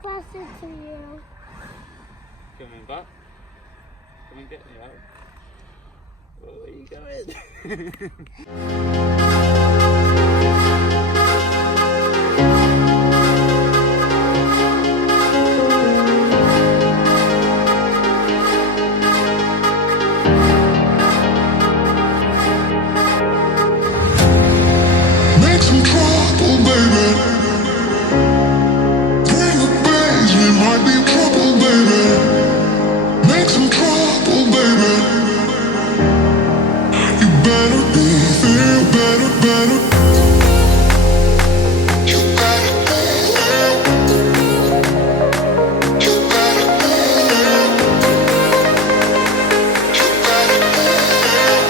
closer to you. Coming back. Come and get me out. Oh, where are you going? Make some trouble, baby. Bring the bass, we might be in trouble, baby. Make some trouble, baby. You better be there, better. You better be there. You better be there. You better be there.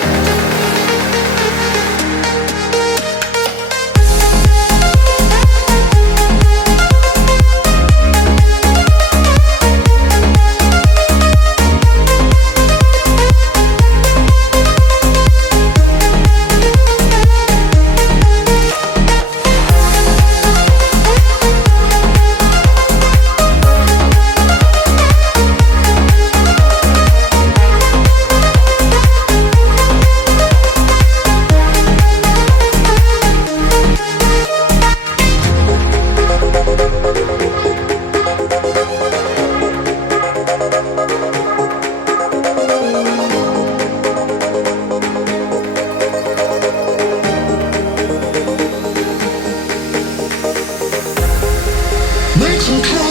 Make some trouble.